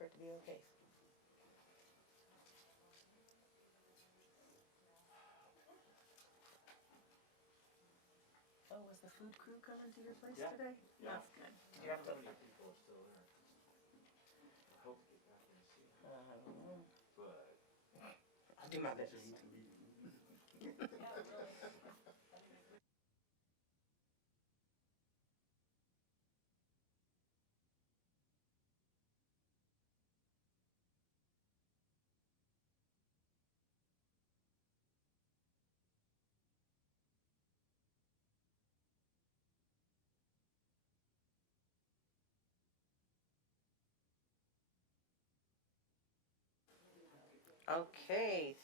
for it to be okay. Oh, was the food crew coming to your place today? Yeah. That's good. Did you have to? People are still there. I hope to get back and see them. But I'll do my best. Okay.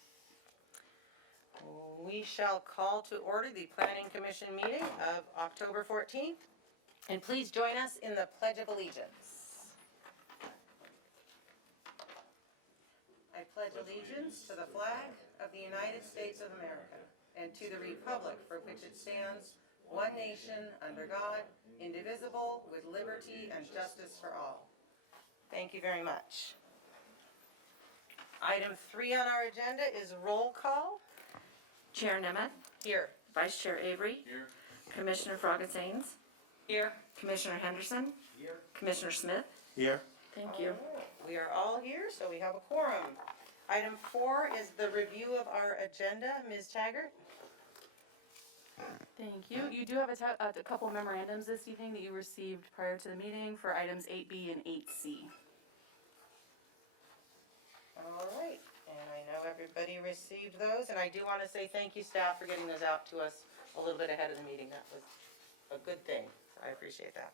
We shall call to order the Planning Commission meeting of October 14th. And please join us in the Pledge of Allegiance. I pledge allegiance to the flag of the United States of America and to the republic for which it stands, one nation, under God, indivisible, with liberty and justice for all. Thank you very much. Item 3 on our agenda is roll call. Chair Nemeth, Here. Vice Chair Avery, here. Commissioner Froggatt-Sains, Here. Commissioner Henderson, Here. Commissioner Smith. Here. Thank you. We are all here, so we have a quorum. Item 4 is the review of our agenda. Ms. Taggart? Thank you. You do have a couple memorandums this evening that you received prior to the meeting for items 8B and 8C. All right, and I know everybody received those, and I do want to say thank you, staff, for getting those out to us a little bit ahead of the meeting. That was a good thing, so I appreciate that.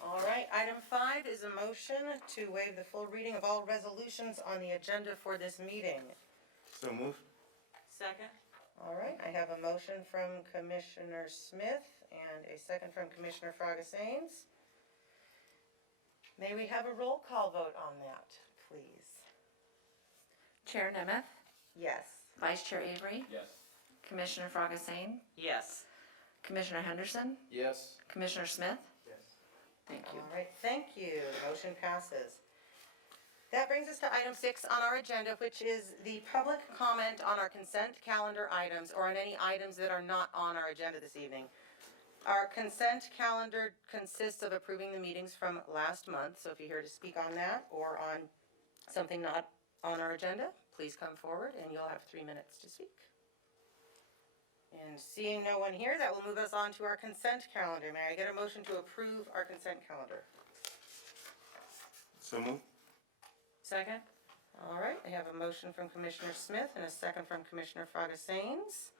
All right, item 5 is a motion to waive the full reading of all resolutions on the agenda for this meeting. So move. Second. All right, I have a motion from Commissioner Smith and a second from Commissioner Froggatt-Sains. May we have a roll call vote on that, please? Chair Nemeth, Yes. Vice Chair Avery, Yes. Commissioner Froggatt-Sains, Yes. Commissioner Henderson, Yes. Commissioner Smith. Yes. Thank you. All right, thank you. The motion passes. That brings us to item 6 on our agenda, which is the public comment on our consent calendar items or on any items that are not on our agenda this evening. Our consent calendar consists of approving the meetings from last month, so if you're here to speak on that or on something not on our agenda, please come forward and you'll have 3 minutes to speak. And seeing no one here, that will move us on to our consent calendar. May I get a motion to approve our consent calendar? So move. Second. All right, I have a motion from Commissioner Smith and a second from Commissioner Froggatt-Sains.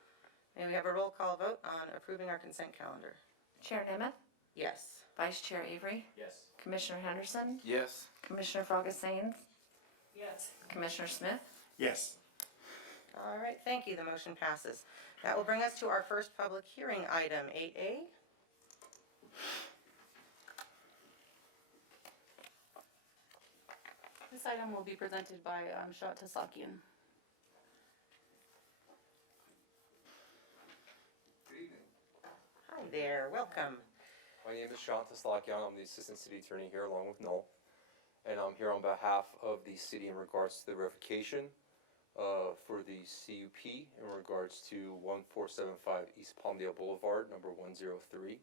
May we have a roll call vote on approving our consent calendar? Chair Nemeth, Yes. Vice Chair Avery, Yes. Commissioner Henderson, Yes. Commissioner Froggatt-Sains, Yes. Commissioner Smith. Yes. All right, thank you. The motion passes. That will bring us to our first public hearing item, 8A. This item will be presented by Shot Tasakian. Good evening. Hi there, welcome. My name is Sean Taslakian. I'm the Assistant City Attorney here along with Noel. And I'm here on behalf of the city in regards to the revocation for the CUP in regards to 1475 East Palmdale Boulevard, number 103.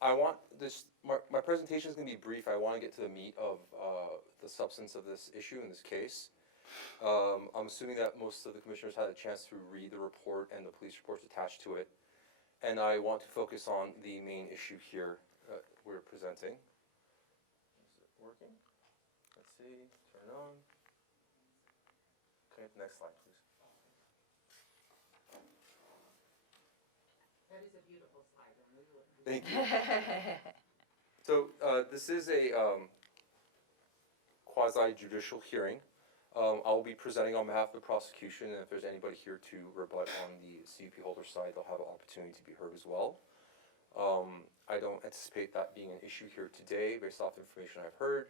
I want this, my presentation is going to be brief. I want to get to the meat of the substance of this issue in this case. I'm assuming that most of the commissioners had a chance to read the report and the police reports attached to it. And I want to focus on the main issue here we're presenting. Is it working? Let's see, turn on. Okay, next slide, please. That is a beautiful slide. Thank you. So this is a quasi-judicial hearing. I'll be presenting on behalf of the prosecution, and if there's anybody here to rebut on the CUP holder side, they'll have an opportunity to be heard as well. I don't anticipate that being an issue here today based off the information I've heard.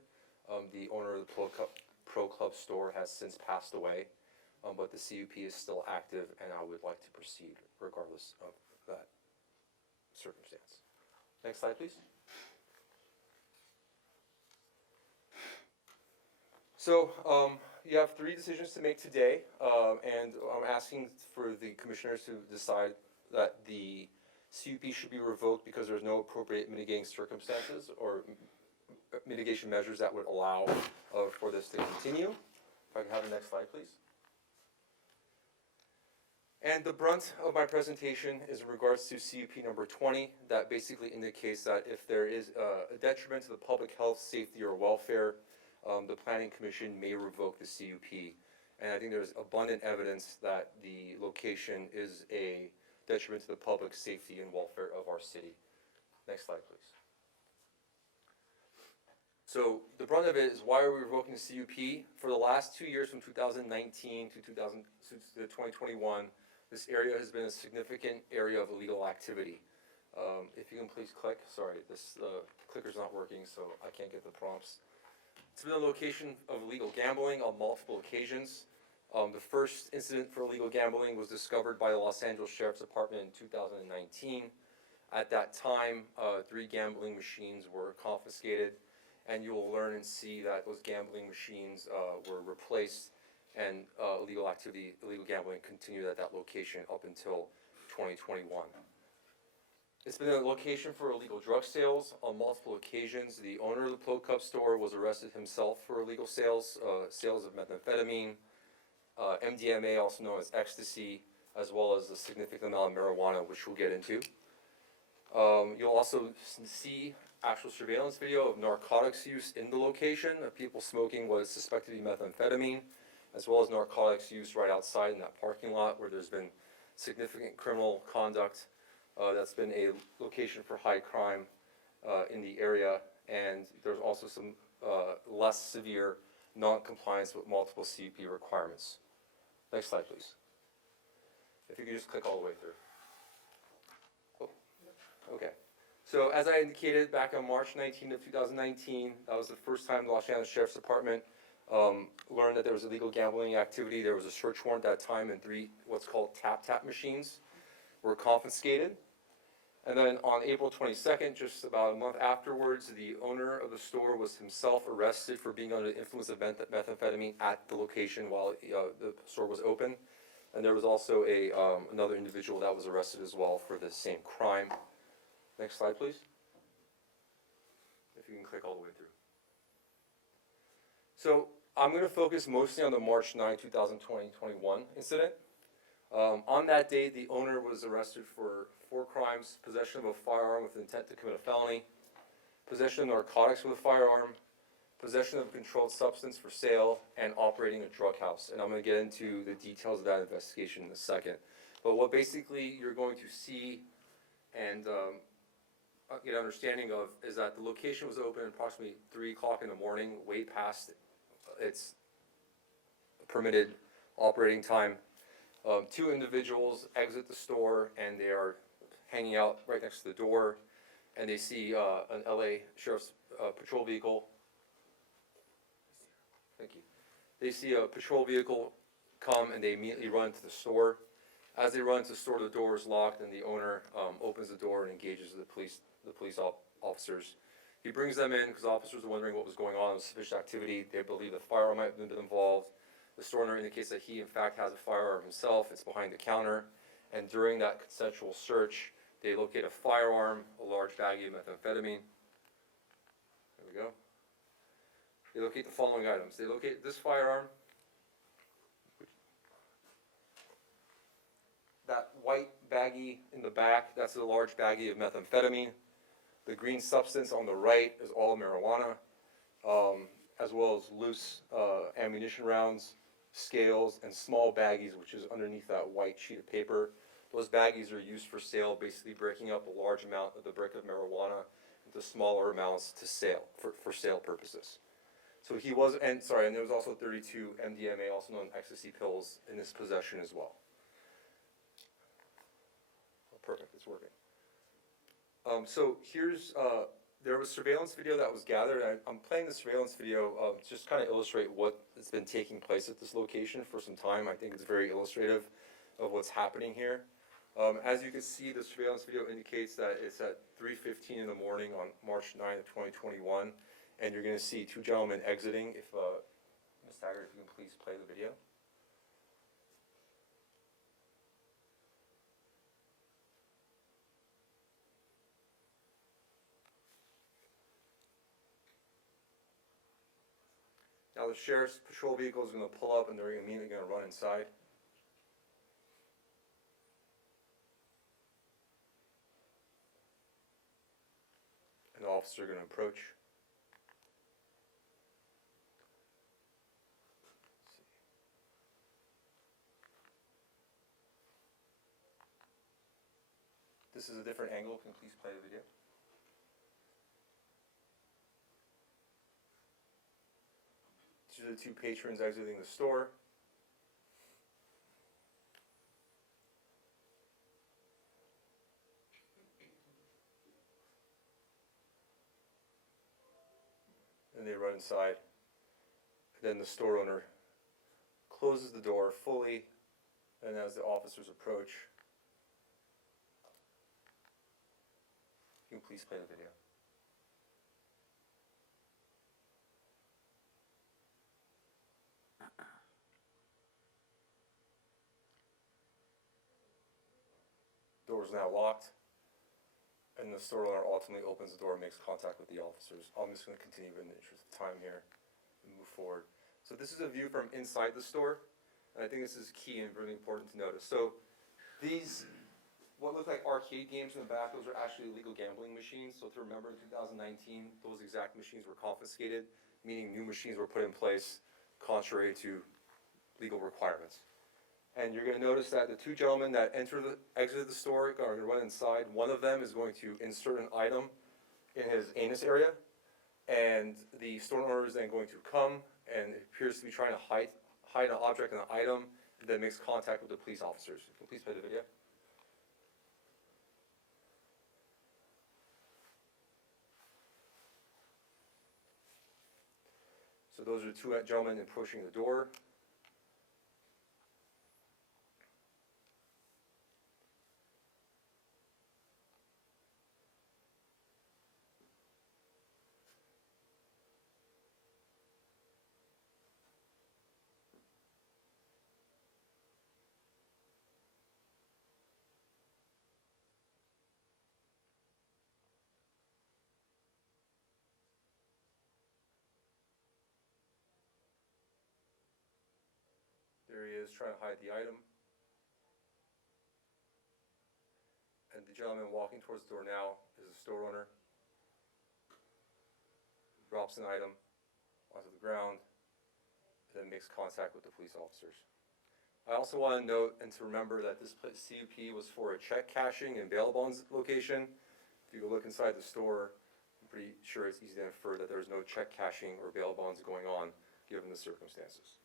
The owner of the Pro Club store has since passed away, but the CUP is still active, and I would like to proceed regardless of that circumstance. Next slide, please. So, you have 3 decisions to make today, and I'm asking for the commissioners to decide that the CUP should be revoked because there's no appropriate mitigating circumstances or mitigation measures that would allow for this to continue. If I can have the next slide, please. And the brunt of my presentation is in regards to CUP number 20, that basically indicates that if there is a detriment to the public health, safety, or welfare, the Planning Commission may revoke the CUP. And I think there's abundant evidence that the location is a detriment to the public safety and welfare of our city. Next slide, please. So the brunt of it is, why are we revoking the CUP? For the last 2 years, from 2019 to 2021, this area has been a significant area of illegal activity. If you can please click, sorry, this clicker's not working, so I can't get the prompts. It's been a location of illegal gambling on multiple occasions. The first incident for illegal gambling was discovered by the Los Angeles Sheriff's Department in 2019. At that time, 3 gambling machines were confiscated, and you will learn and see that those gambling machines were replaced, and illegal gambling continued at that location up until 2021. It's been a location for illegal drug sales on multiple occasions. The owner of the Pro Cup store was arrested himself for illegal sales, sales of methamphetamine, MDMA, also known as ecstasy, as well as a significant amount of marijuana, which we'll get into. You'll also see actual surveillance video of narcotics use in the location, of people smoking what is suspected to be methamphetamine, as well as narcotics use right outside in that parking lot where there's been significant criminal conduct. That's been a location for high crime in the area, and there's also some less severe non-compliance with multiple CUP requirements. Next slide, please. If you could just click all the way through. Oh, okay. So as I indicated, back on March 19th of 2019, that was the first time the Los Angeles Sheriff's Department learned that there was illegal gambling activity. There was a search warrant at that time, and 3 what's called tap machines were confiscated. And then on April 22nd, just about a month afterwards, the owner of the store was himself arrested for being under the influence of methamphetamine at the location while the store was open. And there was also another individual that was arrested as well for the same crime. Next slide, please. If you can click all the way through. So I'm going to focus mostly on the March 9, 2021 incident. On that day, the owner was arrested for 4 crimes: possession of a firearm with intent to commit a felony, possession of narcotics with a firearm, possession of a controlled substance for sale, and operating a drug house. And I'm going to get into the details of that investigation in a second. But what basically you're going to see and get an understanding of is that the location was open approximately 3 o'clock in the morning, way past its permitted operating time. 2 individuals exit the store, and they are hanging out right next to the door, and they see an LA Sheriff's patrol vehicle. Thank you. They see a patrol vehicle come, and they immediately run to the store. As they run to the store, the door is locked, and the owner opens the door and engages the police officers. He brings them in because officers are wondering what was going on with suspicious activity. They believe the firearm might have been involved. The store owner indicates that he, in fact, has a firearm himself. It's behind the counter. And during that consensual search, they locate a firearm, a large baggie of methamphetamine. There we go. They locate the following items. They locate this firearm, that white baggie in the back, that's a large baggie of methamphetamine. The green substance on the right is all marijuana, as well as loose ammunition rounds, scales, and small baggies, which is underneath that white sheet of paper. Those baggies are used for sale, basically breaking up a large amount of the brick of marijuana into smaller amounts to sale, for sale purposes. So he was, and there was also 32 MDMA, also known ecstasy pills, in his possession as well. Oh, perfect, it's working. So here's, there was surveillance video that was gathered. I'm playing the surveillance video just kind of illustrate what has been taking place at this location for some time. I think it's very illustrative of what's happening here. As you can see, the surveillance video indicates that it's at 3:15 in the morning on March 9th of 2021, and you're going to see 2 gentlemen exiting. If Ms. Taggart, if you can please play the video. Now the sheriff's patrol vehicle is going to pull up and they're immediately going to run inside. An officer going to approach. This is a different angle. Can you please play the video? These are the two patrons exiting the store. And they run inside. Then the store owner closes the door fully, and as the officers approach, you can please play the video. Door is now locked, and the store owner ultimately opens the door and makes contact with the officers. I'm just going to continue in the interest of time here and move forward. So this is a view from inside the store, and I think this is key and really important to notice. So these, what look like arcade games in the back, those are actually illegal gambling machines. So to remember, in 2019, those exact machines were confiscated, meaning new machines were put in place contrary to legal requirements. And you're going to notice that the two gentlemen that exited the store are going to run inside. One of them is going to insert an item in his anus area, and the store owner is then going to come and appears to be trying to hide an object and an item, and then makes contact with the police officers. Can you please play the video? So those are the two gentlemen approaching the door. There he is trying to hide the item. And the gentleman walking towards the door now is the store owner. Drops an item onto the ground, and then makes contact with the police officers. I also want to note and to remember that this CUP was for a check cashing and bail bonds location. If you go look inside the store, I'm pretty sure it's easy to infer that there's no check cashing or bail bonds going on given the circumstances.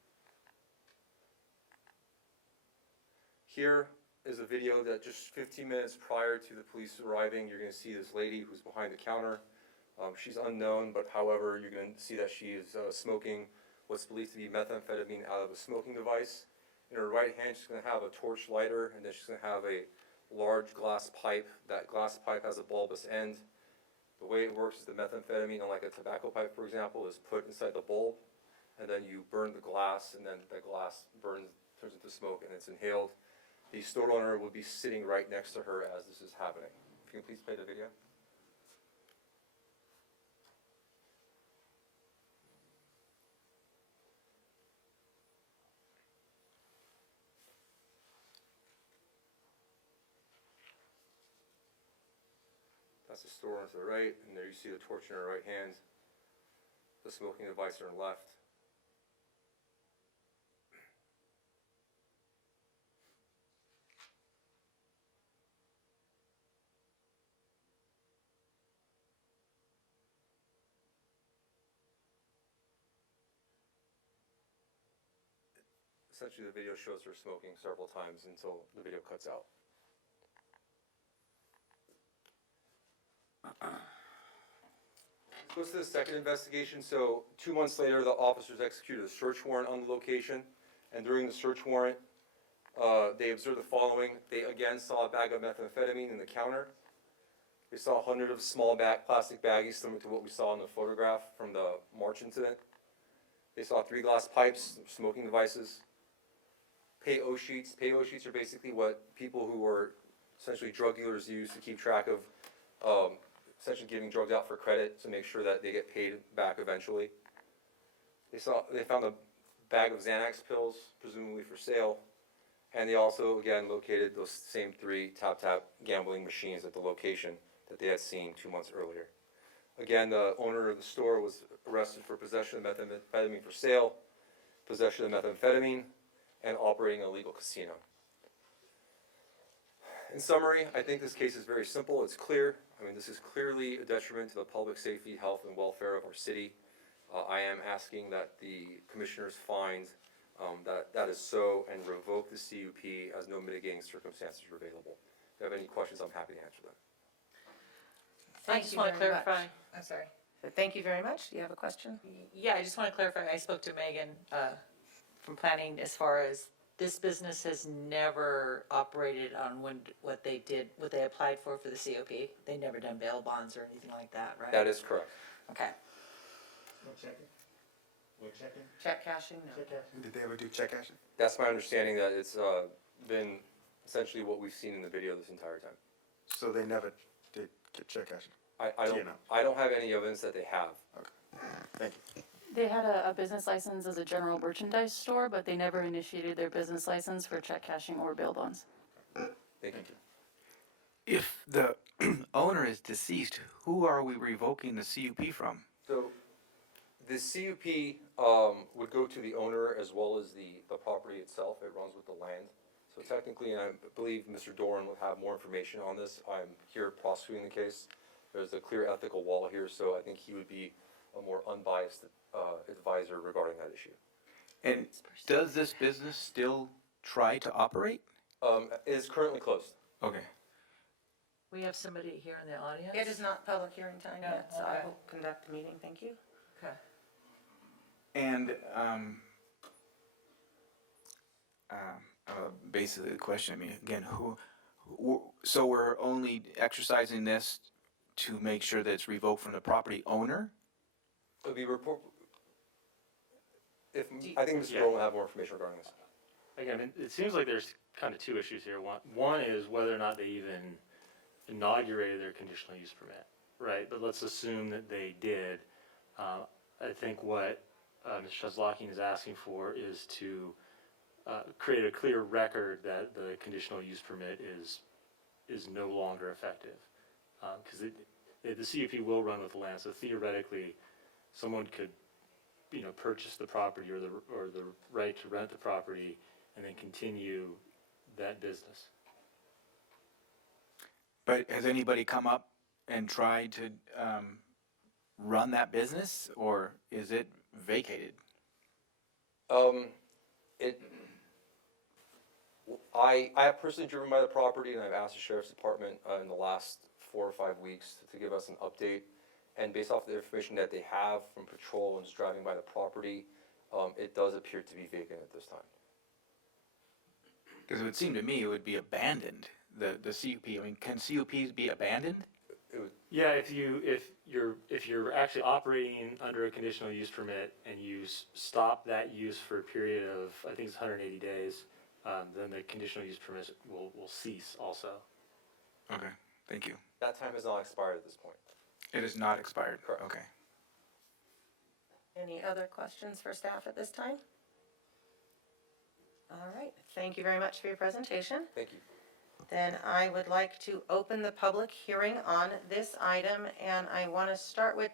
Here is a video that just 15 minutes prior to the police arriving, you're going to see this lady who's behind the counter. She's unknown, but however, you're going to see that she is smoking what's believed to be methamphetamine out of a smoking device. In her right hand, she's going to have a torch lighter, and then she's going to have a large glass pipe. That glass pipe has a bulbous end. The way it works is the methamphetamine, unlike a tobacco pipe, for example, is put inside the bulb, and then you burn the glass, and then the glass burns, turns into smoke, and it's inhaled. The store owner will be sitting right next to her as this is happening. If you can please play the video. That's the store owner to the right, and there you see the torch in her right hand, the smoking device in her left. Essentially, the video shows her smoking several times until the video cuts out. Let's go to the second investigation. So 2 months later, the officers executed a search warrant on the location, and during the search warrant, they observed the following. They again saw a bag of methamphetamine in the counter. They saw 100 of small plastic baggies similar to what we saw in the photograph from the March incident. They saw 3 glass pipes, smoking devices, pay-o sheets. Pay-o sheets are basically what people who are essentially drug dealers use to keep track of essentially giving drugs out for credit to make sure that they get paid back eventually. They found a bag of Xanax pills, presumably for sale, and they also again located those same 3 tap gambling machines at the location that they had seen 2 months earlier. Again, the owner of the store was arrested for possession of methamphetamine for sale, possession of methamphetamine, and operating an illegal casino. In summary, I think this case is very simple. It's clear. I mean, this is clearly a detriment to the public safety, health, and welfare of our city. I am asking that the commissioners find that is so and revoke the CUP as no mitigating circumstances are available. If you have any questions, I'm happy to answer them. Thank I just you want to very much. clarify, I'm sorry. Thank you very much. Do you have a question? Yeah, I just want to clarify, I spoke to Megan from planning as far as this business has never operated on what they applied for the COP. They never done bail bonds or anything like that, right? That is correct. Okay. No checking? No checking? Check cashing? No. Check cashing? Did they ever do check cashing? That's my understanding that it's been essentially what we've seen in the video this entire time. So they never did get check cashing? I You don't have any evidence that they have. Thank you. They had a business license as a general merchandise store, but they never initiated their business license for check cashing or bail bonds. Thank you. If the owner is deceased, who are we revoking the CUP from? So the CUP would go to the owner as well as the property itself. It runs with the land. So technically, and I believe Mr. Doran would have more information on this. I'm here prosecuting the case. There's a clear ethical wall here, so I think he would be a more unbiased advisor regarding that issue. And does this business still try to operate? It is currently closed. Okay. We have somebody here in the audience? It is not public hearing time No, yet, so I okay. will conduct the meeting. Thank you. Okay. And basically the question, I mean, again, so we're only exercising this to make sure that it's revoked from the property owner? It would be I think Mr. Doran will have more information regarding this. Again, it seems like there's kind of 2 issues here. One is whether or not they even inaugurated their conditional use permit, right? But let's assume that they did. I think what Mr. Shazlockian is asking for is to create a clear record that the conditional use permit is no longer effective. Because the CUP will run with the land, so theoretically, someone could, purchase the property or the right to rent the property and then continue that business. But has anybody come up and tried to run that business, or is it vacated? I have personally driven by the property, and I've asked the sheriff's department in the last 4 or 5 weeks to give us an update. And based off the information that they have from patrol and just driving by the property, it does appear to be vacant at this time. Because it would seem to me it would be abandoned, the CUP. I mean, can CUPs be abandoned? Yeah, if you're actually operating under a conditional use permit and you stop that use for a period of, I think it's 180 days, then the conditional use permit will cease also. Okay, thank you. That time has not expired at this point. It is not expired? Correct. Okay. Any other questions for staff at this time? All right. Thank you very much for your presentation. Thank you. Then I would like to open the public hearing on this item, and I want to start with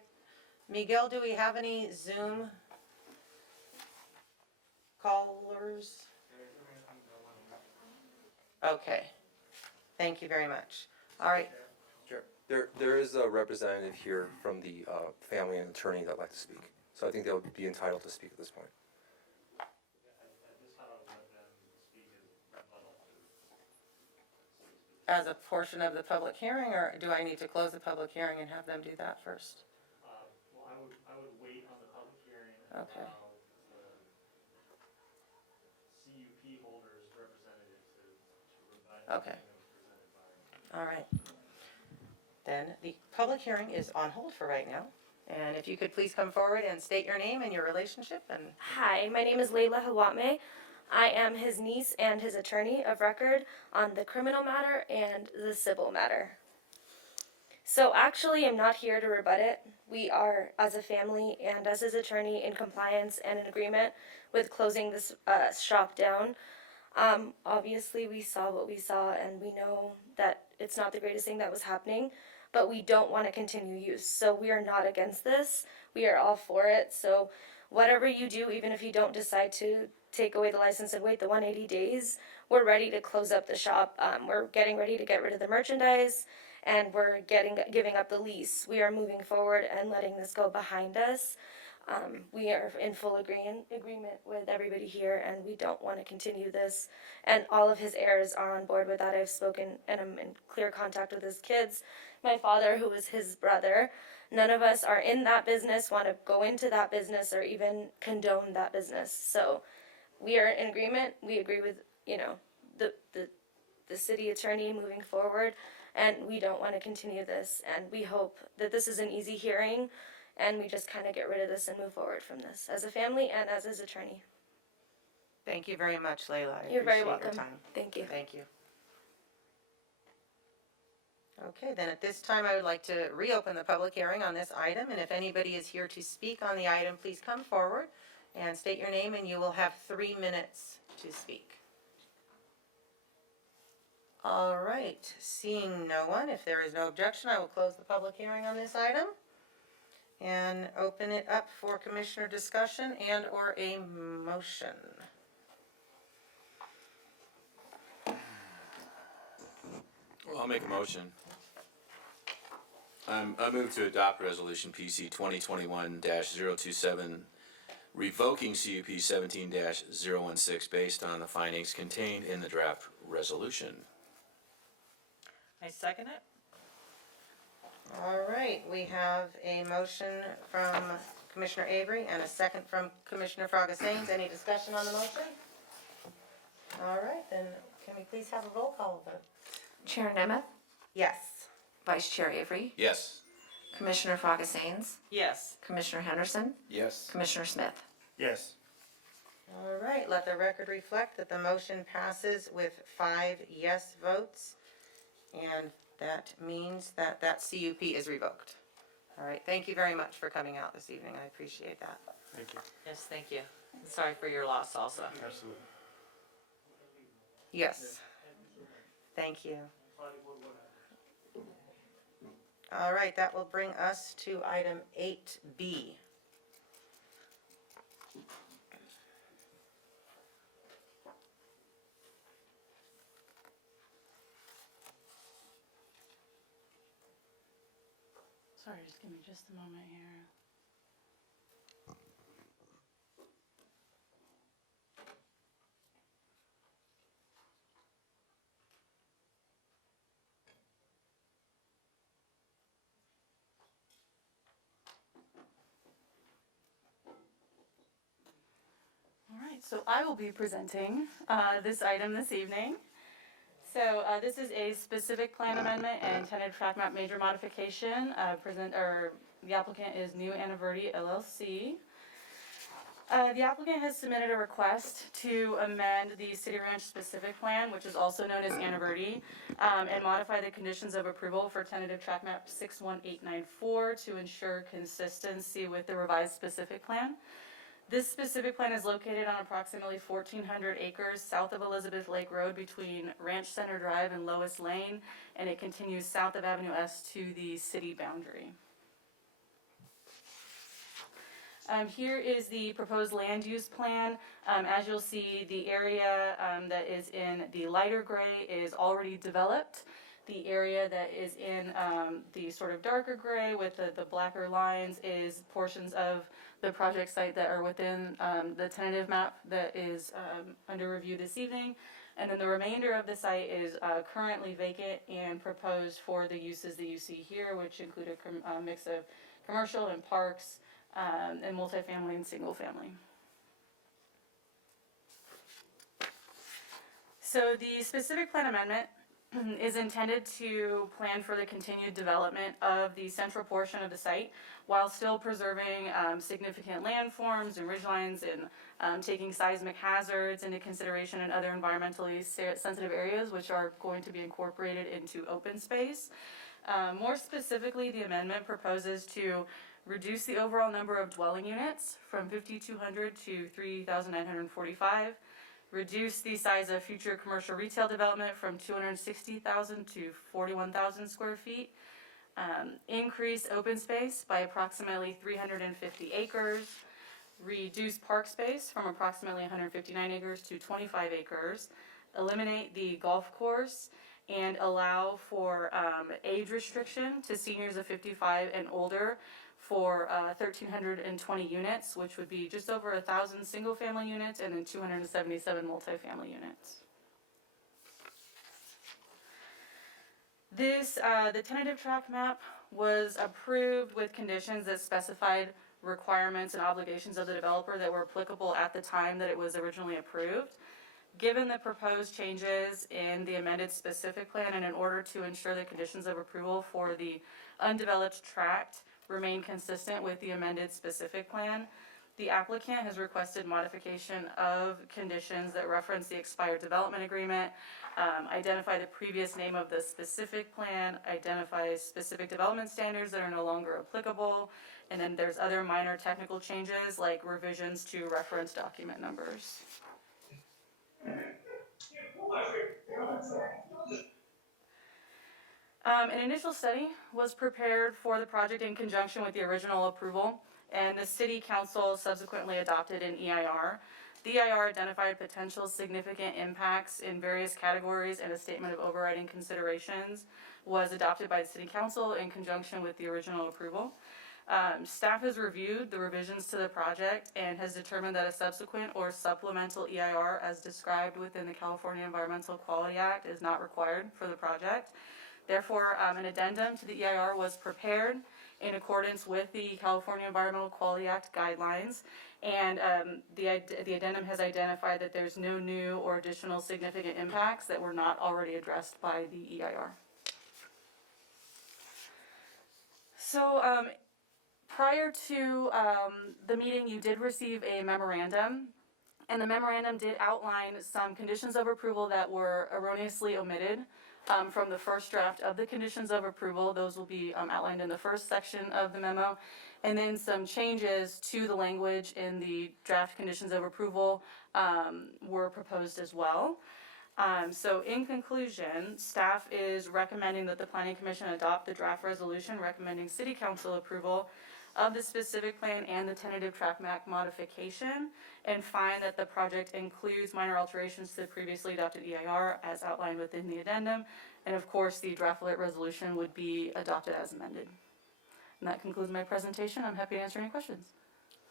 Miguel. Do we have any Zoom callers? Okay. Thank you very much. All right. Sure. There is a representative here from the family and attorney that'd like to speak. So I think they would be entitled to speak at this point. As a portion of the public hearing, or do I need to close the public hearing and have them do that first? Well, I would wait on the public hearing. Okay. CUP holders representative to rebut. Okay. All right. Then the public hearing is on hold for right now. And if you could please come forward and state your name and your relationship and Hi, my name is Layla Hawatme. I am his niece and his attorney of record on the criminal matter and the civil matter. So actually, I'm not here to rebut it. We are, as a family and as his attorney, in compliance and in agreement with closing this shop down. Obviously, we saw what we saw, and we know that it's not the greatest thing that was happening, but we don't want to continue use. So we are not against this. We are all for it. So whatever you do, even if you don't decide to take away the license and wait the 180 days, we're ready to close up the shop. We're getting ready to get rid of the merchandise, and we're giving up the lease. We are moving forward and letting this go behind us. We are in full agreement with everybody here, and we don't want to continue this. And all of his heirs are on board with that. I've spoken, and I'm in clear contact with his kids. My father, who is his brother, none of us are in that business, want to go into that business, or even condone that business. So we are in agreement. We agree with, the city attorney moving forward, and we don't want to continue this. And we hope that this is an easy hearing, and we just kind of get rid of this and move forward from this as a family and as his attorney. thank you very much, Layla. I You're very appreciate welcome. your time. Thank you. Thank you. Okay, then at this time, I would like to reopen the public hearing on this item, and if anybody is here to speak on the item, please come forward and state your name, and you will have 3 minutes to speak. All right, seeing no one, if there is no objection, I will close the public hearing on this item and open it up for commissioner discussion and or a motion. Well, I'll make a motion. I move to adopt resolution PC 2021-027, revoking CUP 17-016 based on the findings contained in the draft resolution. I second it. All right, we have a motion from Commissioner Avery and a second from Commissioner Fraga-Sains. Any discussion on the motion? All right, then can we please have a roll call vote? Chair Nemeth, Yes. Vice Chair Avery, Yes. Commissioner Fraga-Sains, Yes. Commissioner Henderson, Yes. Commissioner Smith. Yes. All right, let the record reflect that the motion passes with 5 yes votes, and that means that that CUP is revoked. All right, thank you very much for coming out this evening. I appreciate that. Thank you. Yes, thank you. And sorry for your loss also. Absolutely. Yes. Thank you. All right, that will bring us to item 8B. Sorry, just give me just a moment here. All right, so I will be presenting this item this evening. So this is a specific plan amendment and tentative track map major modification. The applicant is New Anaverdi LLC. The applicant has submitted a request to amend the City Ranch specific plan, which is also known as Anaverdi, and modify the conditions of approval for tentative track map 61894 to ensure consistency with the revised specific plan. This specific plan is located on approximately 1,400 acres south of Elizabeth Lake Road between Ranch Center Drive and Lois Lane, and it continues south of Avenue S to the city boundary. Here is the proposed land use plan. As you'll see, the area that is in the lighter gray is already developed. The area that is in the sort of darker gray with the blacker lines is portions of the project site that are within the tentative map that is under review this evening. And then the remainder of the site is currently vacant and proposed for the uses that you see here, which include a mix of commercial and parks and multifamily and single family. So the specific plan amendment is intended to plan for the continued development of the central portion of the site while still preserving significant landforms and ridgelines and taking seismic hazards into consideration and other environmentally sensitive areas which are going to be incorporated into open space. More specifically, the amendment proposes to reduce the overall number of dwelling units from 5,200 to 3,945, reduce the size of future commercial retail development from 260,000 to 41,000 square feet, increase open space by approximately 350 acres, reduce park space from approximately 159 acres to 25 acres, eliminate the golf course, and allow for age restriction to seniors of 55 and older for 1,320 units, which would be just over 1,000 single-family units and then 277 multifamily units. The tentative tract map was approved with conditions that specified requirements and obligations of the developer that were applicable at the time that it was originally approved. Given the proposed changes in the amended specific plan and in order to ensure the conditions of approval for the undeveloped tract remain consistent with the amended specific plan, the applicant has requested modification of conditions that reference the expired development agreement, identify the previous name of the specific plan, identify specific development standards that are no longer applicable, and then there's other minor technical changes like revisions to reference document numbers. An initial study was prepared for the project in conjunction with the original approval, and the City Council subsequently adopted an EIR. The EIR identified potential significant impacts in various categories, and a statement of overriding considerations was adopted by the City Council in conjunction with the original approval. Staff has reviewed the revisions to the project and has determined that a subsequent or supplemental EIR as described within the California Environmental Quality Act is not required for the project. Therefore, an addendum to the EIR was prepared in accordance with the California Environmental Quality Act guidelines, and the addendum has identified that there's no new or additional significant impacts that were not already addressed by the EIR. So, prior to the meeting, you did receive a memorandum, and the memorandum did outline some conditions of approval that were erroneously omitted from the first draft of the conditions of approval. Those will be outlined in the first section of the memo, and then some changes to the language in the draft conditions of approval were proposed as well. So in conclusion, staff is recommending that the Planning Commission adopt the draft resolution recommending City Council approval of the specific plan and the tentative tract map modification, and find that the project includes minor alterations to the previously adopted EIR as outlined within the addendum, and of course the draft resolution would be adopted as amended. And that concludes my presentation. I'm happy to answer any questions.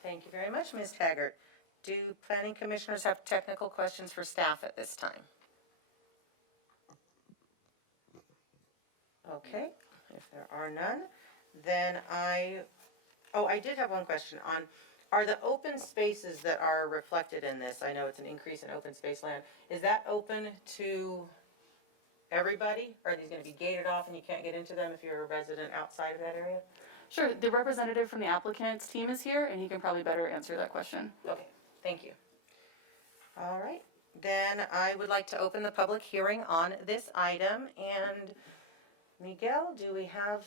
Thank you very much, Ms. Taggart. Do planning commissioners have technical questions for staff at this time? Okay, if there are none, then I did have one question on, are the open spaces that are reflected in this, I know it's an increase in open space land, is that open to everybody? Are these gonna be gated off and you can't get into them if you're a resident outside of that area? Sure, the representative from the applicant's team is here, and he can probably better answer that question. Okay, thank you. All right, then I would like to open the public hearing on this item, and Miguel, do we have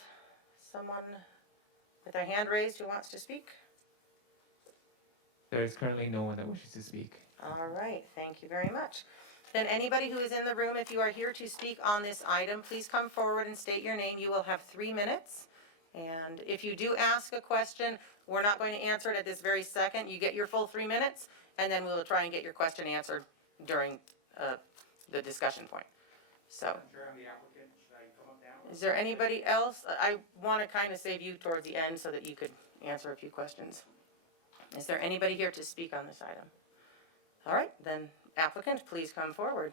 someone with their hand raised who wants to speak? There is currently no one that wishes to speak. All right, thank you very much. Then anybody who is in the room, if you are here to speak on this item, please come forward and state your name. You will have 3 minutes. And if you do ask a question, we're not going to answer it at this very second. You get your full 3 minutes, and then we'll try and get your question answered during the discussion point. So. I'm the applicant. Should I come up now? Is there anybody else? I want to kind of save you towards the end so that you could answer a few questions. Is there anybody here to speak on this item? All right, then applicant, please come forward,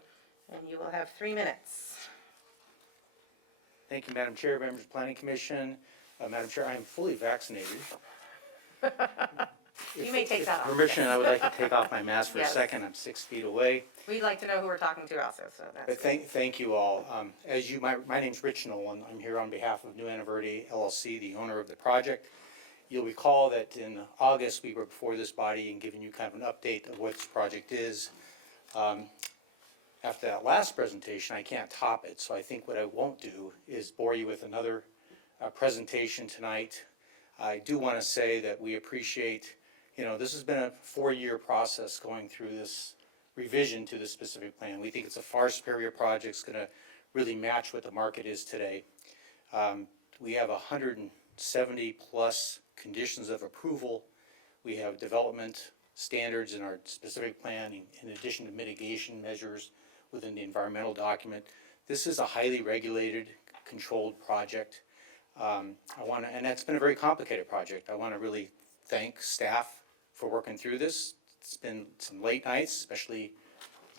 and you will have 3 minutes. Thank you, Madam Chair, members of the Planning Commission. Madam Chair, I am fully vaccinated. You may take that off. Permission, I would like to take off my mask for a Yes. second. I'm 6 feet away. We'd like to know who we're talking to also, so But that's. thank you all. My name's Rich Nolan. I'm here on behalf of New Anaverde LLC, the owner of the project. You'll recall that in August, we were before this body and giving you kind of an update of what this project is. After that last presentation, I can't top it, so I think what I won't do is bore you with another presentation tonight. I do want to say that we appreciate, this has been a 4-year process going through this revision to this specific plan. We think it's a far superior project. It's going to really match what the market is today. We have 170 plus conditions of approval. We have development standards in our specific plan in addition to mitigation measures within the environmental document. This is a highly regulated, controlled project. And that's been a very complicated project. I want to really thank staff for working through this. It's been some late nights, especially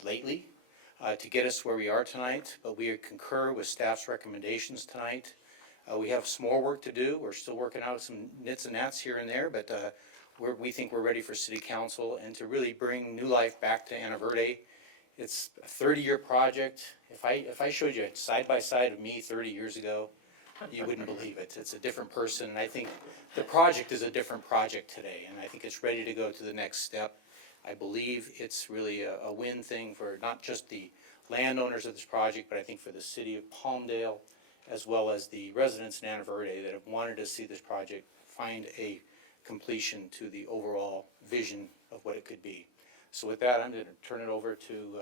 lately, to get us where we are tonight, but we concur with staff's recommendations tonight. We have some more work to do. We're still working out some nits and gnats here and there, but we think we're ready for city council and to really bring new life back to Anaverde. It's a 30-year project. If I showed you side by side of me 30 years ago, you wouldn't believe it. It's a different person, and I think the project is a different project today, and I think it's ready to go to the next step. I believe it's really a win thing for not just the landowners of this project, but I think for the city of Palmdale, as well as the residents in Anaverde that have wanted to see this project find a completion to the overall vision of what it could be. So with that, I'm going to turn it over to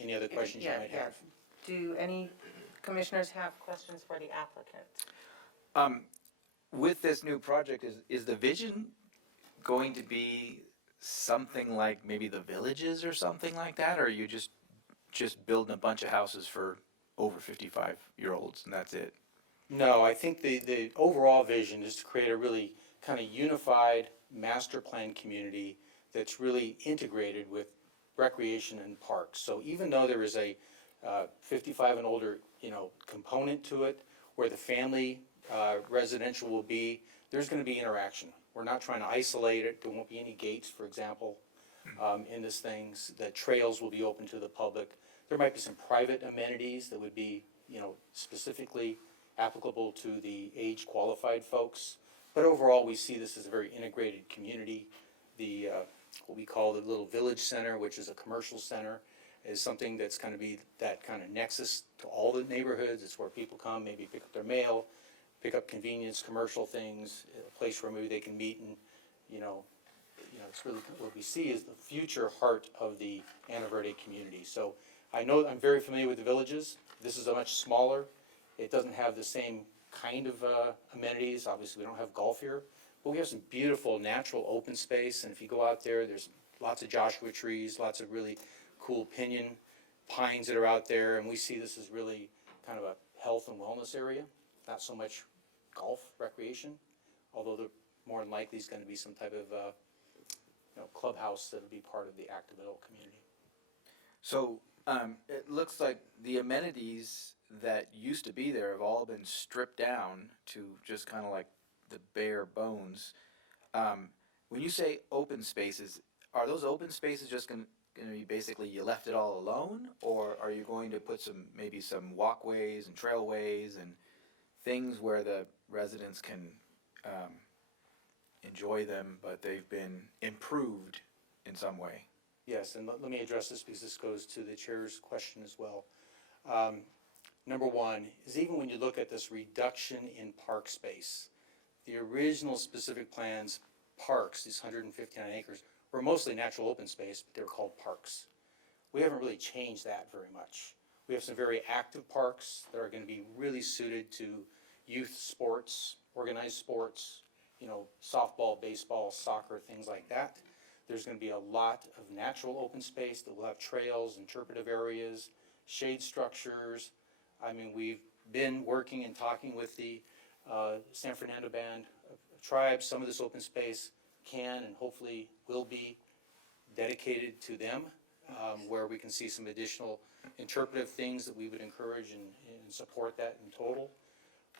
any other questions you might have. Do any commissioners have questions for the applicant? With this new project, is the vision going to be something like maybe the Villages or something like that? Or are you just building a bunch of houses for over 55-year-olds and that's it? No, I think the overall vision is to create a really kind of unified master plan community that's really integrated with recreation and parks. So even though there is a 55 and older, component to it, where the family residential will be, there's going to be interaction. We're not trying to isolate it. There won't be any gates, for example, in this things. The trails will be open to the public. There might be some private amenities that would be, specifically applicable to the age-qualified folks. But overall, we see this as a very integrated community. The what we call the little village center, which is a commercial center, is something that's going to be that kind of nexus to all the neighborhoods. It's where people come, maybe pick up their mail, pick up convenience, commercial things, a place where maybe they can meet and, it's really what we see is the future heart of the Anaverde community. So I know I'm very familiar with the Villages. This is a much smaller. It doesn't have the same kind of amenities. Obviously, we don't have golf here, but we have some beautiful natural open space. And if you go out there, there's lots of Joshua trees, lots of really cool pinyon pines that are out there, and we see this as really kind of a health and wellness area, not so much golf recreation, although there more than likely is going to be some type of clubhouse that will be part of the active adult community. So it looks like the amenities that used to be there have all been stripped down to just kind of like the bare bones. When you say open spaces, are those open spaces just going to be basically you left it all alone, or are you going to put maybe some walkways and trailways and things where the residents can enjoy them, but they've been improved in some way? Yes, and let me address this because this goes to the chair's question as well. Number one is even when you look at this reduction in park space, the original specific plans parks, these 159 acres, were mostly natural open space, but they were called parks. We haven't really changed that very much. We have some very active parks that are going to be really suited to youth sports, organized sports, softball, baseball, soccer, things like that. There's going to be a lot of natural open space that will have trails, interpretive areas, shade structures. I mean, we've been working and talking with the San Fernando Band of Tribes. Some of this open space can and hopefully will be dedicated to them, where we can see some additional interpretive things that we would encourage and support that in total.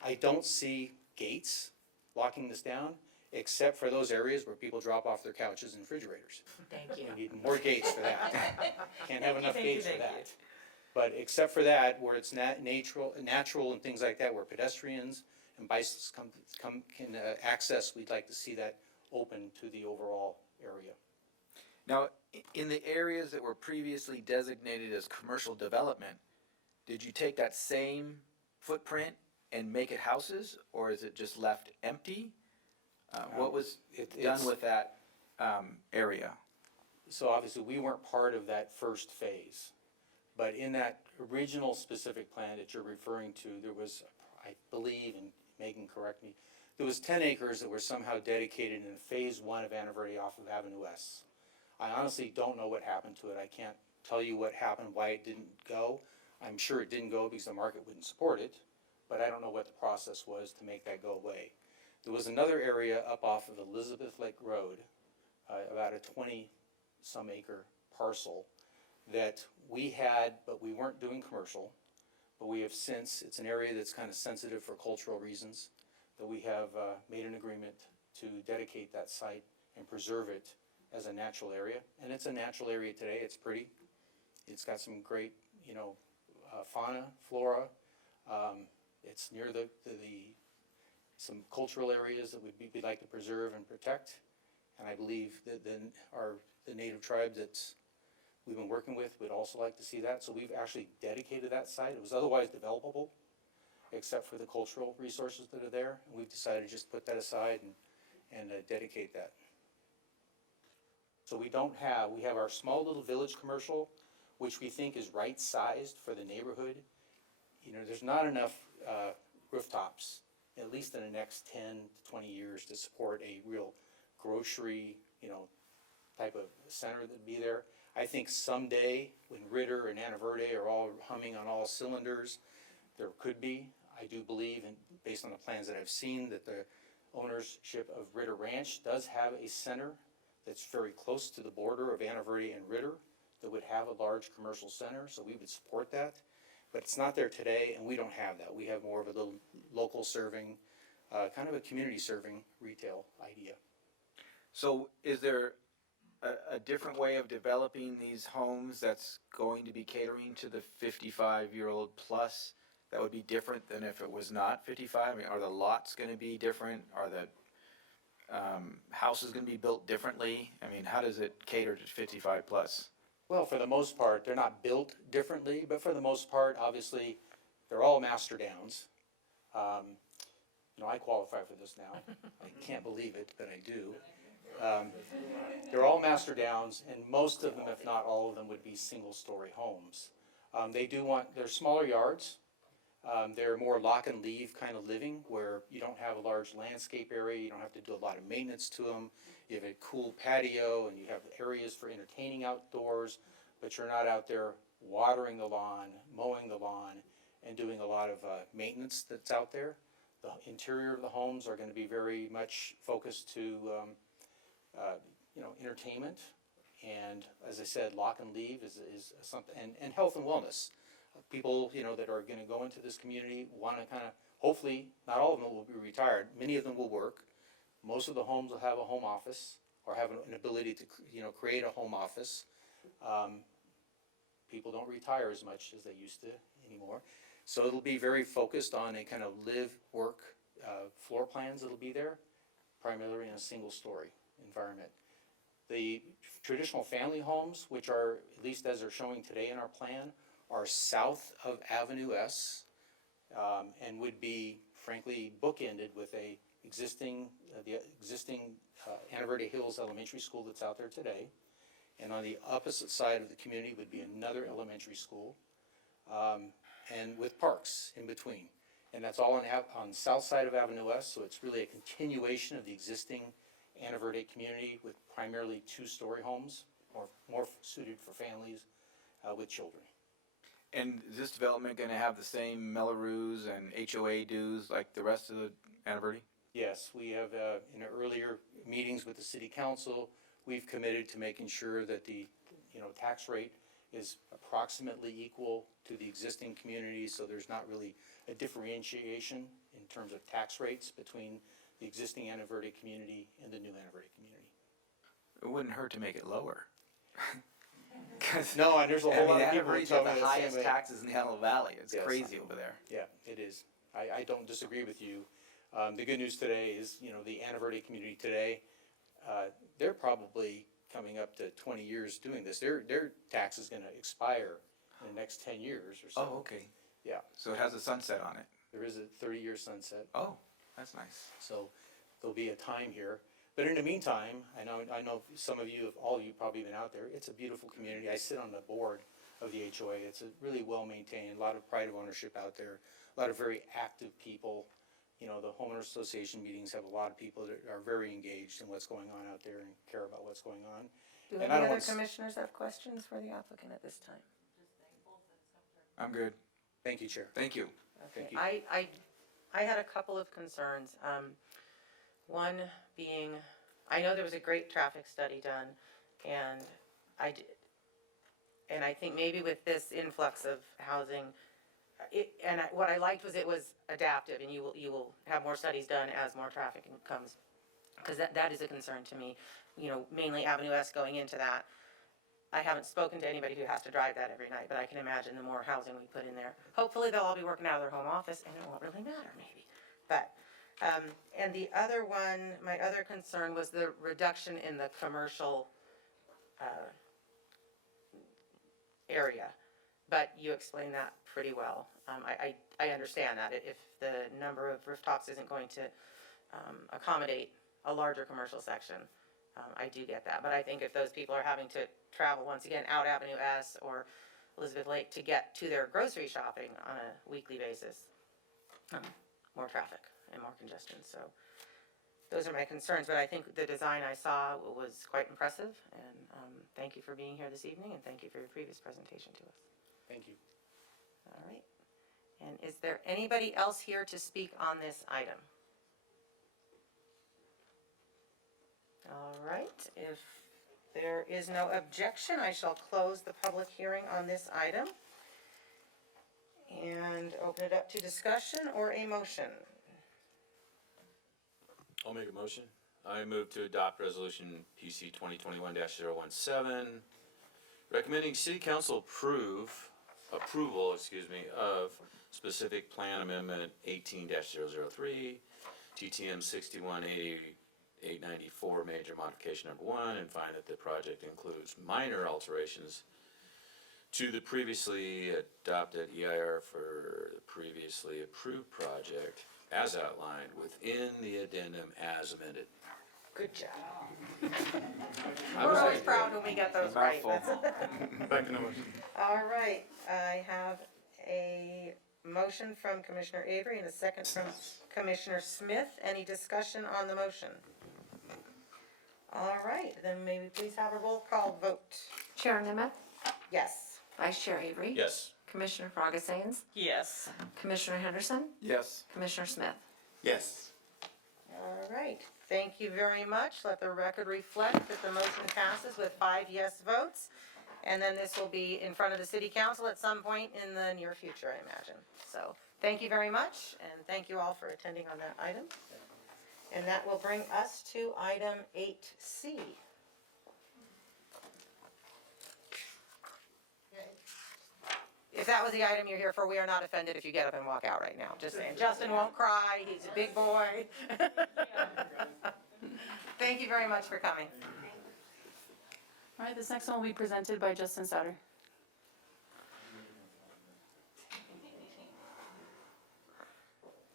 I don't see gates locking this down. except for those areas where people drop off their couches and refrigerators. Thank you. We need more gates for that. Can't have enough thank you, gates for thank you. that. But except for that, where it's natural and things like that, where pedestrians and bicycles can access, we'd like to see that open to the overall area. Now, in the areas that were previously designated as commercial development, did you take that same footprint and make it houses, or is it just left empty? What was done with that area? So obviously, we weren't part of that first phase. But in that original specific plan that you're referring to, there was, I believe, and Megan correct me, there was 10 acres that were somehow dedicated in phase 1 of Anna Verde off of Avenue S. I honestly don't know what happened to it. I can't tell you what happened, why it didn't go. I'm sure it didn't go because the market wouldn't support it, but I don't know what the process was to make that go away. There was another area up off of Elizabeth Lake Road, about a 20-some acre parcel that we had, but we weren't doing commercial. But we have since, it's an area that's kind of sensitive for cultural reasons, that we have made an agreement to dedicate that site and preserve it as a natural area. And it's a natural area today. It's pretty. It's got some great, fauna, flora. It's near some cultural areas that we'd like to preserve and protect. And I believe that the native tribe that's we've been working with would also like to see that. So we've actually dedicated that site. It was otherwise developable, except for the cultural resources that are there. And we've decided to just put that aside and dedicate that. So we have our small little village commercial, which we think is right-sized for the neighborhood. There's not enough rooftops, at least in the next 10 to 20 years, to support a real grocery, type of center that'd be there. I think someday, when Ritter and Anna Verde are all humming on all cylinders, there could be. I do believe, and based on the plans that I've seen, that the ownership of Ritter Ranch does have a center that's very close to the border of Anna Verde and Ritter that would have a large commercial center, so we would support that. But it's not there today, and we don't have that. We have more of a little local serving, kind of a community serving retail idea. So is there a different way of developing these homes that's going to be catering to the 55-year-old plus that would be different than if it was not 55? I mean, are the lots going to be different? Are the houses going to be built differently? I mean, how does it cater to 55 plus? Well, for the most part, they're not built differently, but for the most part, obviously, they're all master downs. I qualify for this now. I can't believe it, but I do. They're all master downs, and most of them, if not all of them, would be single-story homes. They're smaller yards. They're more lock and leave kind of living, where you don't have a large landscape area, you don't have to do a lot of maintenance to them. You have a cool patio, and you have areas for entertaining outdoors, but you're not out there watering the lawn, mowing the lawn, and doing a lot of maintenance that's out there. The interior of the homes are going to be very much focused to entertainment, and as I said, lock and leave is something, and health and wellness. People, that are going to go into this community want to kind of, hopefully, not all of them will be retired. Many of them will work. Most of the homes will have a home office or have an ability to, create a home office. People don't retire as much as they used to anymore. So it'll be very focused on a kind of live, work, floor plans that'll be there, primarily in a single story environment. The traditional family homes, which are, at least as they're showing today in our plan, are south of Avenue S, and would be, frankly, bookended with the existing Anna Verde Hills Elementary School that's out there today. And on the opposite side of the community would be another elementary school, and with parks in between. And that's all on the south side of Avenue S, so it's really a continuation of the existing Anna Verde community with primarily two-story homes, or more suited for families with children. And is this development going to have the same Melrose and HOA dues like the rest of the Anna Verde? Yes, we have, in earlier meetings with the city council, we've committed to making sure that the, tax rate is approximately equal to the existing community, so there's not really a differentiation in terms of tax rates between the existing Anaverdi community and the new Anaverdi community. It wouldn't hurt to make it lower. 'Cause, No, and there's a I whole mean, lot of people who Annaverdy's tell got me the the same highest way. taxes in the Antelope Valley. It's Yes. crazy over there. Yeah, it is. I don't disagree with you. The good news today is, you know, the Anaverdi community today, they're probably coming up to 20 years doing this. Their tax is gonna expire in the next 10 years or so. Oh, okay. Yeah, So it has a sunset on it. there is a 30-year sunset, Oh, that's nice. so there'll be a time here. But in the meantime, I know some of you, all of you probably been out there, it's a beautiful community. I sit on the board of the HOA. It's a really well-maintained, a lot of pride of ownership out there, a lot of very active people. You know, the homeowners association meetings have a lot of people that are very engaged in what's going on out there and care about what's going on. Do And any I don't other want s- commissioners have questions for the applicant at this time? I'm good. Thank you, Chair. Thank you. Thank you. I had a couple of concerns. One being, I know there was a great traffic study done, and I think maybe with this influx of housing, what I liked was it was adaptive, and you will have more studies done as more traffic comes, because that is a concern to me. You know, mainly Avenue S going into that. I haven't spoken to anybody who has to drive that every night, but I can imagine the more housing we put in there. Hopefully, they'll all be working out of their home office, and it won't really matter, maybe. But, and the other one, my other concern was the reduction in the commercial area. But you explained that pretty well. I understand that if the number of rooftops isn't going to accommodate a larger commercial section, I do get that. But I think if those people are having to travel, once again, out Avenue S or Elizabeth Lake to get to their grocery shopping on a weekly basis, more traffic and more congestion. So those are my concerns. But I think the design I saw was quite impressive. And thank you for being here this evening, and thank you for your previous presentation to us. Thank you. All right. And is there anybody else here to speak on this item? All right. If there is no objection, I shall close the public hearing on this item and open it up to discussion or a motion. I'll make a motion. I move to adopt resolution PC 2021-017, recommending city council approval of specific plan amendment 18-003, TTM 618894 major modification number 1, and find that the project includes minor alterations to the previously adopted EIR for the previously approved project as outlined within the addendum as amended. Good job. We're always proud when we get those right. Back in the motion. All right, I have a motion from Commissioner Avery and a second from Commissioner Smith. Any discussion on the motion? All right, then may we please have a roll call vote? Chair Nemeth, Yes. Vice Chair Avery. Yes. Commissioner Frogasains, Yes. Commissioner Henderson, Yes. Commissioner Smith. Yes. All right, thank you very much. Let the record reflect that the motion passes with 5 yes votes. And then this will be in front of the city council at some point in the near future, I imagine. So, thank you very much, and thank you all for attending on that item. And that will bring us to item 8C. If that was the item you're here for, we are not offended if you get up and walk out right now. Just saying. Justin won't cry. He's a big boy. Thank you very much for coming. All right, this next one will be presented by Justin Souter.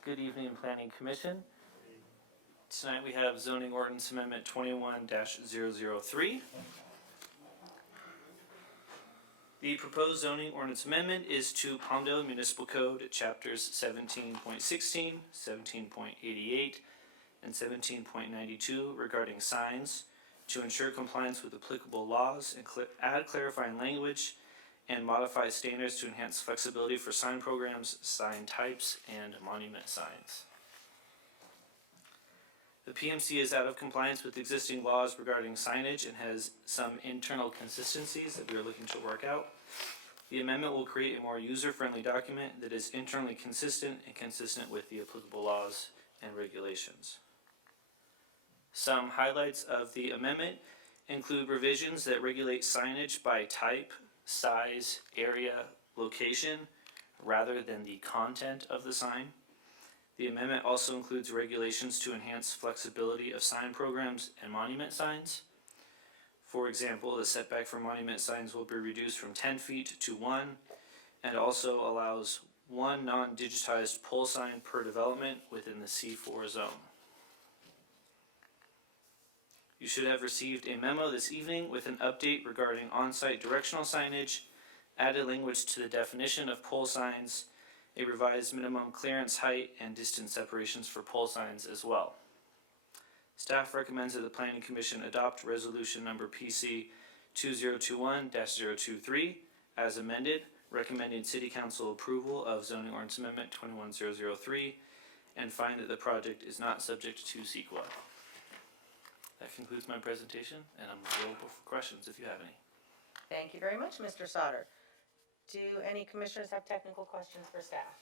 Good evening, Planning Commission. Tonight we have zoning ordinance amendment 21-003. The proposed zoning ordinance amendment is to Palmdale Municipal Code chapters 17.16, 17.88, and 17.92 regarding signs to ensure compliance with applicable laws and add clarifying language and modify standards to enhance flexibility for sign programs, sign types, and monument signs. The PMC is out of compliance with existing laws regarding signage and has some internal consistencies that we are looking to work out. The amendment will create a more user-friendly document that is internally consistent and consistent with the applicable laws and regulations. Some highlights of the amendment include revisions that regulate signage by type, size, area, location, rather than the content of the sign. The amendment also includes regulations to enhance flexibility of sign programs and monument signs. For example, the setback for monument signs will be reduced from 10 feet to 1, and also allows one non-digitized pole sign per development within the C4 zone. You should have received a memo this evening with an update regarding on-site directional signage, added language to the definition of pole signs, a revised minimum clearance height, and distance separations for pole signs as well. Staff recommends that the Planning Commission adopt resolution number PC 2021-023 as amended, recommending City Council approval of zoning ordinance amendment 21003, and find that the project is not subject to CEQA. That concludes my presentation, and I'm available for questions if you have any. Thank you very much, Mr. Sauter. Do any commissioners have technical questions for staff?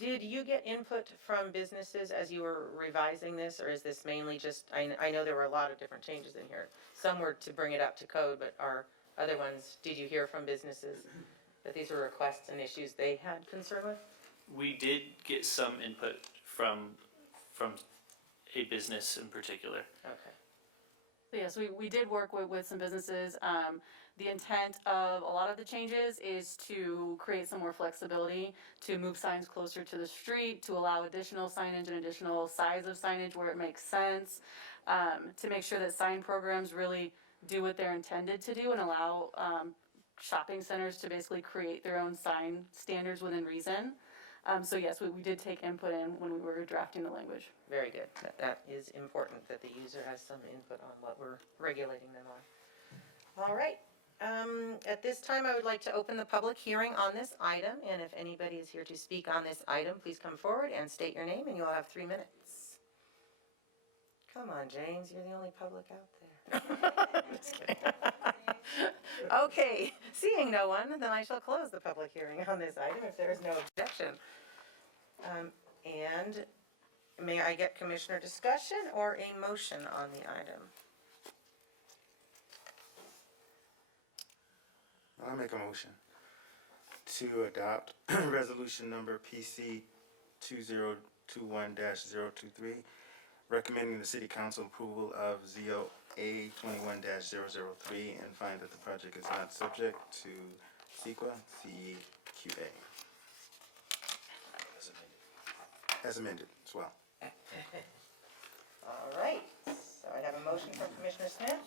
Did you get input from businesses as you were revising this, or is this mainly just, I know there were a lot of different changes in here. Some were to bring it up to code, but are other ones, did you hear from businesses that these were requests and issues they had concern with? We did get some input from a business in particular. Okay. So yes, we did work with some businesses. The intent of a lot of the changes is to create some more flexibility, to move signs closer to the street, to allow additional signage and additional size of signage where it makes sense, to make sure that sign programs really do what they're intended to do and allow shopping centers to basically create their own sign standards within reason. So yes, we did take input in when we were drafting the language. Very good. That is important, that the user has some input on what we're regulating them on. All right. At this time, I would like to open the public hearing on this item, and if anybody is here to speak on this item, please come forward and state your name, and you'll have 3 minutes. Come on, James, you're the only public out there. Just kidding. Okay, seeing no one, then I shall close the public hearing on this item if there is no objection. And may I get commissioner discussion or a motion on the item? I'll make a motion to adopt resolution number PC 2021-023, recommending the City Council approval of ZOA 21-003 and find that the project is not subject to CEQA, CEQA. As amended as well. All right, so I have a motion from Commissioner Smith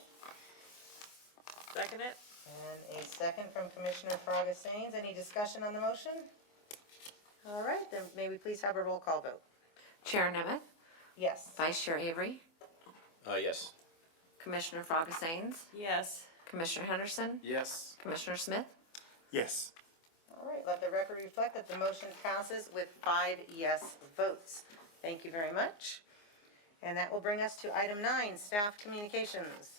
Second it? and a second from Commissioner Fraga-Sains. Any discussion on the motion? All right, then may we please have a roll call vote? Chair Nemeth, Yes. Vice Chair Avery, Yes. Commissioner Fraga-Sains, Yes. Commissioner Henderson, Yes. Commissioner Smith. Yes. All right, let the record reflect that the motion passes with 5 yes votes. Thank you very much. And that will bring us to item 9, staff communications.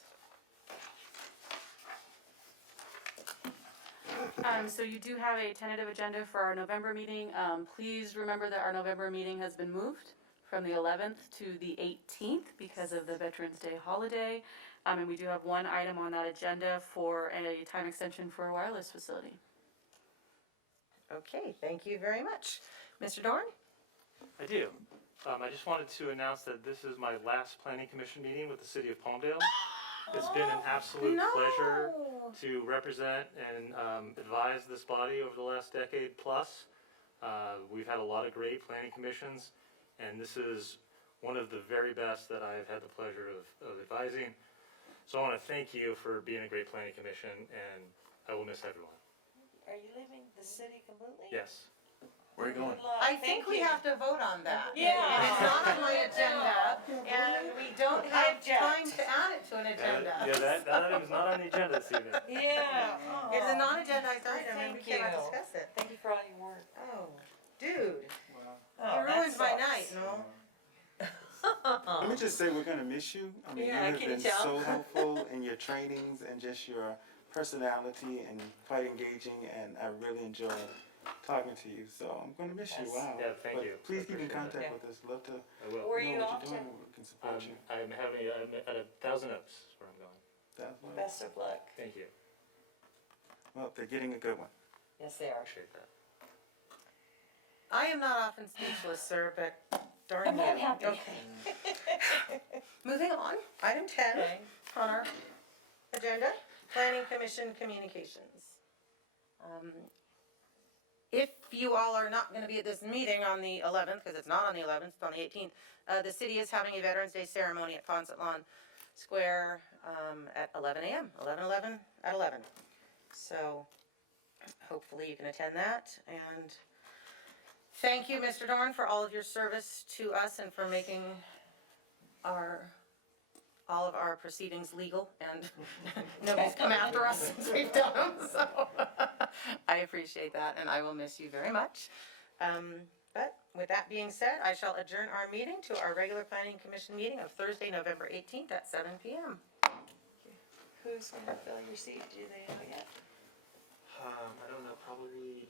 So you do have a tentative agenda for our November meeting. Please remember that our November meeting has been moved from the 11th to the 18th because of the Veterans Day holiday. And we do have one item on that agenda for a time extension for a wireless facility. Okay, thank you very much. Mr. Dorn? I do. I just wanted to announce that this is my last planning commission meeting with the city of Palmdale. It's been an absolute pleasure to represent and advise this body over the last decade plus. We've had a lot of great planning commissions, and this is one of the very best that I've had the pleasure of advising. So I want to thank you for being a great planning commission, and I will miss everyone. Are you leaving the city completely? Yes. Where are you going? I think we have to vote on that. Yeah. It's not on my agenda, and we don't have time to add it to an agenda. Yeah, that item is not on the agenda this evening. Yeah. It's a non-agendized item, and we Thank cannot you. discuss it. Thank you for all your work. Oh, dude, Oh, you that ruined my sucks. night, no? Let me just say we're gonna miss you. I mean, Yeah, you have can you been tell? so helpful in your trainings and just your personality and quite engaging, and I really enjoy talking to you, so I'm gonna miss you, Yes. wow. Yeah, thank But you. please keep in Appreciate contact that. with us, love to know I will. Where are you what off you're to? doing, we can support you. I'm at 1,000 Oaks is where I'm going. That's why- Best of luck. Thank you. Well, they're getting a good one. Yes, they are. Appreciate that. I am not often speechless, sir, but darn I'm you. not happy. Okay. Moving on, item 10 Okay. on our agenda, Planning Commission Communications. If you all are not gonna be at this meeting on the 11th, because it's not on the 11th, it's on the 18th, the city is having a Veterans Day ceremony at Ponset Lawn Square, at 11 a.m., 11 at 11. So hopefully you can attend that, and thank you, Mr. Dorn, for all of your service to us and for making all of our proceedings legal, and nobody's come after us since we've done them, so I appreciate that, and I will miss you very much. But with that being said, I shall adjourn our meeting to our regular Planning Commission meeting of Thursday, November 18th at 7 p.m. Who's gonna fill your seat? Do they know yet? I don't know, probably